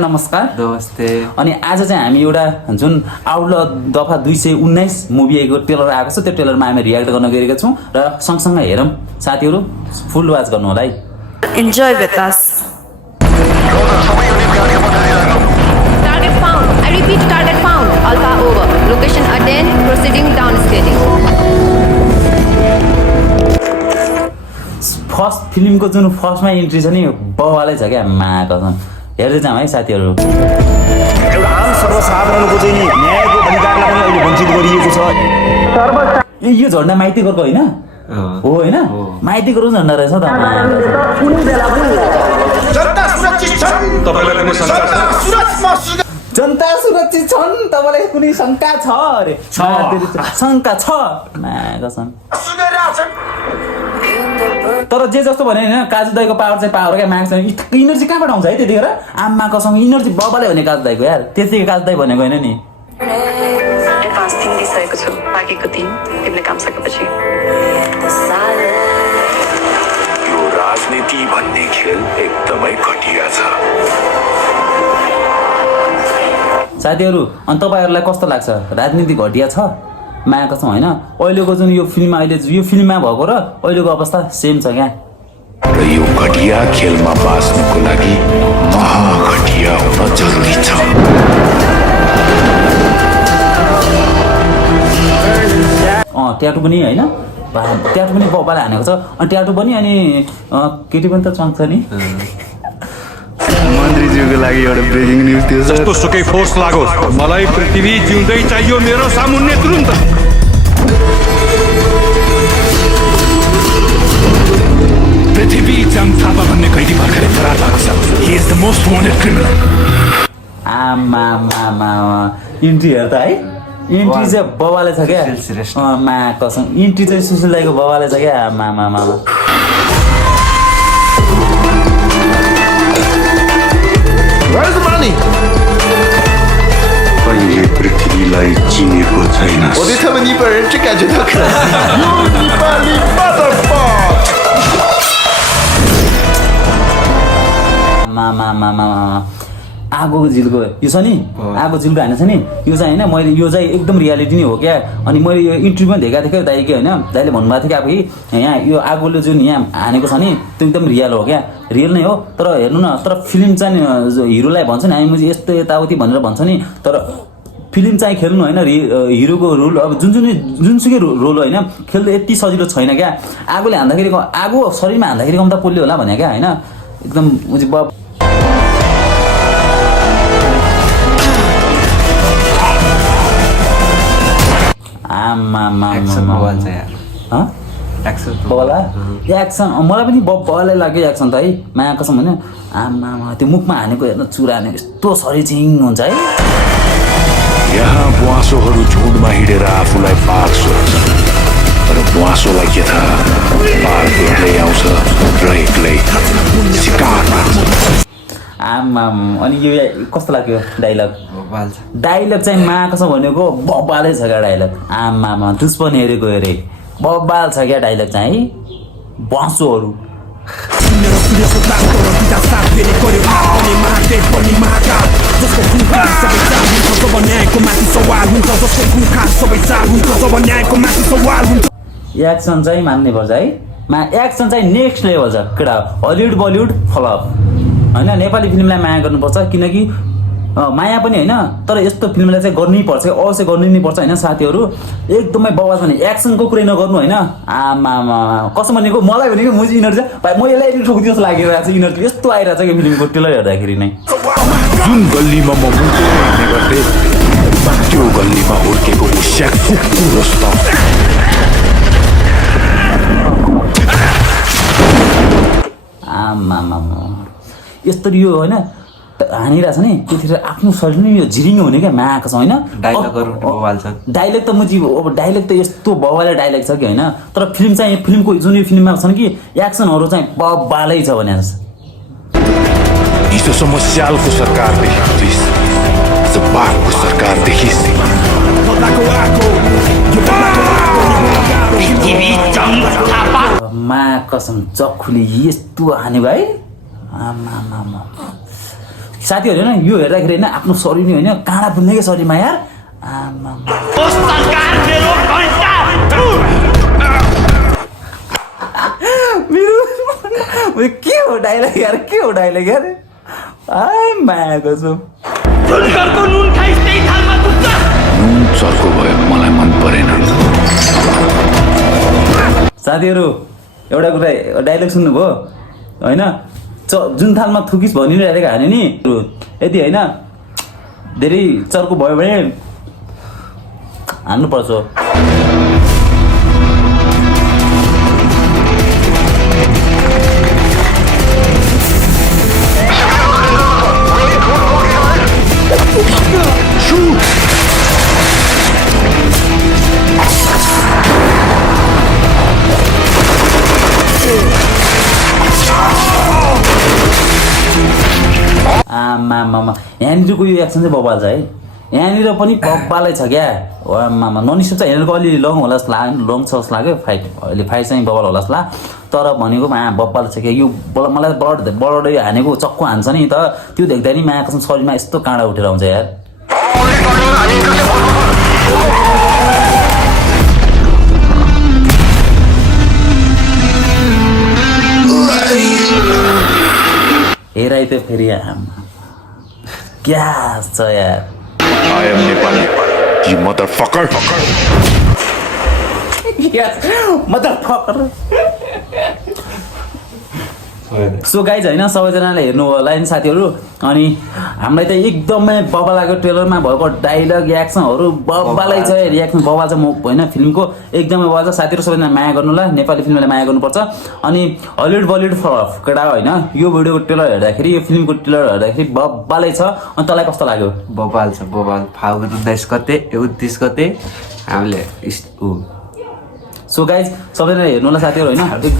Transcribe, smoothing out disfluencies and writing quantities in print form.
नमस्कार। नमस्ते। अनि आज चाहिँ हामी एउटा जुन आउटल दफा 219 मुभीको ट्रेलर आएको छ त्यो ट्रेलरमा हामी रियाक्ट गर्न गएका छौँ र सँगसँगै हेरौँ साथीहरू फुल वाच गर्नु होला है। Enjoy with us. Target found. I repeat, target found. Alpha over. Location attained. Proceeding downscaling. First फिल्मको जुन फर्स्टमा इन्ट्री छ नि बवालै छ क्या माको छ। हेर्दै जाउँ है साथीहरू। एउटा आम सर्वसाधारणको चाहिँ नि न्यायको अधिकारलाई पनि अहिले वञ्चित गरिएको छ। यो झन्डा माइती गोरको होइन हो होइन माइती गोरको झन्डा रहेछ त। जनता सुरक्षित छन् तपाईँलाई कुनै शङ्का छ अरे शङ्का छ तर जे जस्तो भने होइन काजु दाईको पावर चाहिँ पावर क्या माग्छ इनर्जी कहाँबाट आउँछ है त्यतिखेर आम्माकोसँग इनर्जी बबाले भने काजु दाईको यार त्यतिकै काजु दाई भनेको होइन नि। एडभान्स 3 दिइसकेको छु बाँकीको 3 तिमीले काम सकेपछि। यो राजनीति भन्ने खेल एकदमै घटिया छ साथीहरू। अनि तपाईँहरूलाई कस्तो लाग्छ राजनीति घटिया छ माया कसम होइन अहिलेको जुन यो फिल्ममा अहिले यो फिल्ममा भएको र अहिलेको अवस्था सेम छ क्या। र यो घटिया खेलमा बाँच्नुको लागि महाघटिया हुन जरुरी छ। ट्याटु पनि होइन ट्याटु पनि बबाले हानेको छ अनि ट्याटु पनि अनि केटी पनि त चङ्छ नि। मन्त्रीज्यूको लागि एउटा ब्रेकिङ न्युज थियो सर। जस्तो सुकै फोर्स लागोस् मलाई पृथ्वी जिउँदै चाहियो मेरो सामुन्ने तुरुन्त। पृथ्वी जमथापा भन्ने कैदी भर्खरै फरार भएको छ। He is the most wanted criminal. आमा इन्ट्री हेर त है इन्ट्री चाहिँ बबाले छ क्या मा कसम इन्ट्री चाहिँ सुशील दाईको बबाले छ क्या आमा। Where's the money? अहिले पृथ्वीलाई चिनेको छैन।我对他们日本人只感觉到可爱。You Nepali motherfucker! आगो झिल्को यो छ नि आगो झिल्को हानेको छ नि यो चाहिँ होइन मैले यो चाहिँ एकदम रियालिटी नै हो क्या। अनि मैले यो इन्टरभ्यू पनि दिएको थिएँ दाइके होइन दाइले भन्नुभएको थियो कि अब यहाँ यो आगोले जुन यहाँ हानेको छ नि त्यो एकदम रियल हो क्या रियल नै हो। तर हेर्नु न तर फिल्म चाहिँ हिरोलाई भन्छ नि हामी यस्तो यताउति भनेर भन्छ नि तर फिल्म चाहिँ खेल्नु होइन हिरोको रोल अब जुनसुकै रोल होइन खेल्नु यति सजिलो छैन क्या। आगोले हान्दाखेरि आगो शरीरमा हान्दाखेरि कम त पोल्यो होला भने क्या होइन एकदम एक्सन मलाई पनि बबालै लाग्यो एक्सन त है माया कसम होइन आमा त्यो मुखमा हानेको हेर्नु चुरा हानेको यस्तो शरीर चिङ हुन्छ है। यहाँ बुवासोहरू झुन्डमा हिँडेर आफूलाई बाघ सोध्छन् तर बुवासोलाई के थाहा बाघ एक्लै आउँछ र एक्लै शिकार मार्छ। आमा अनि यो कस्तो लाग्यो डाइलग चाहिँ मा कसो भनेको बबालै छ क्या डाइलग आमामा दुश्मन हेरेको हेरे बबाल छ क्या डाइलग चाहिँ है बसोहरू। एक्सन चाहिँ मान्नै पर्छ है एक्सन चाहिँ नेक्स्ट लेभल छ केटा हलिउड बलिउड फ्लप होइन नेपाली फिल्मलाई माया गर्नुपर्छ किनकि माया पनि होइन तर यस्तो फिल्मलाई चाहिँ गर्नै पर्छ अवश्य गर्नु नै पर्छ होइन साथीहरू। एकदमै बवाल छ नि एक्सनको कुरै नगर्नु होइन आमा कसो भनेको मलाई भनेको मुजी इनर्जी भाइ म यसलाई ठोक्दियो जस्तो लागिरहेको छ इनर्जी यस्तो आइरहेको छ कि फिल्मको ट्रेलर हेर्दाखेरि नै। जुन गल्लीमा म मुटु हिँड्ने गर्थेँ त्यो गल्लीमा हुर्केको स्याक जस्तो आमा यस्तो यो होइन हानिरहेछ नि त्यतिखेर आफ्नो शरीर नै यो झिरिङ हुने क्या मायाको छ होइन डाइलग त मुजी अब डाइलग त यस्तो बवाले डाइलग छ कि होइन तर फिल्म चाहिँ फिल्मको जुन यो फिल्ममा छ नि कि एक्सनहरू चाहिँ बवालै छ भने हिजोसम्म स्यालको सरकार देखिस बाघको सरकार देखिस मा कसम चक्खुले यस्तो हाने भाइ आमा साथीहरू होइन यो हेर्दाखेरि होइन आफ्नो शरीर नि होइन काँडा फुल्ने क्या शरीरमा यार आमा मेरो के हो डाइलग यार आइ मायाको छु नुन चर्को भयो मलाई मन परेन साथीहरू एउटा कुरा डाइलग सुन्नुभयो होइन जुन थालमा थुकिस भनिरहेको हाने नि यदि होइन धेरै चर्को भयो भने हान्नुपर्छ आमामा यहाँनिरको यो एक्सन चाहिँ बबाल छ है यहाँनिर पनि बबालै छ क्या आमामा ननिस्टप चाहिँ यहाँनिरको अलिअलि लङ होला जस्तो लाग्यो लङ छ जस्तो लाग्यो फाइट अहिले फाइट चाहिँ बबाल होला जस्तो लाग्यो तर भनेको बब्बाल छ क्या यो मलाई बडै हानेको चक्कु हान्छ नि त त्यो देख्दा नि मायाको शरीरमा यस्तो काँडा उठेर आउँछ यार हेर त फेरि क्या छ यार I am Nepali you motherfucker so guys होइन सबैजनाले हेर्नु होला नि साथीहरू अनि हामीलाई त एकदमै बबा लाग्यो ट्रेलरमा भएको डाइलग रियाक्सनहरू बबालै छ रियाक्सन बबा छ म होइन फिल्मको एकदमै बबा छ साथीहरू सबैजना माया गर्नु होला नेपाली फिल्मलाई माया गर्नुपर्छ अनि हलिउड बलिउड केटा होइन यो भिडियोको ट्रेलर हेर्दाखेरि यो फिल्मको ट्रेलर हेर्दाखेरि बबालै छ अनि तँलाई कस्तो लाग्यो बबाल छ बबाल फागुन 29 गते हामीले सो गाइज सबैजना हेर्नु होला साथीहरू होइन